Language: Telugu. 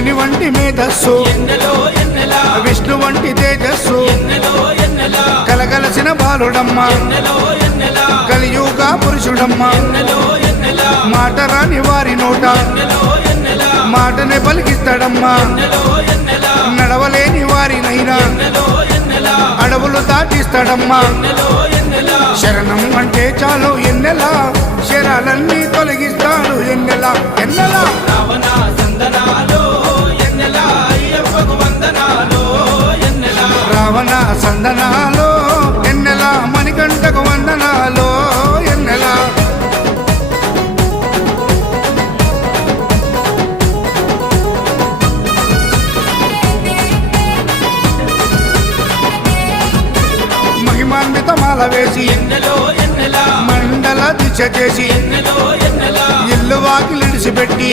శివుని వంటి మేధస్సు విష్ణు వంటి తేజస్సు కలగలసిన బాలుడమ్మ కలియుగ పురుషుడమ్మ మాట రాని వారి నోట మాటనే పలికిస్తాడమ్మా నడవలేని వారినైనా అడవులు దాటిస్తాడమ్మా శరణం అంటే చాలు ఎన్నెలా శరాలన్నీ తొలగిస్తాడు ఎన్నెలా ఎన్నెలా రావణ సందనాలో ఎన్నెలా మణికంఠకు వందనాలో ఎన్నెలా మహిమాన్వితమాల వేసి మండల దిశ చేసి ఇల్లు వాకిలిడిసిపెట్టి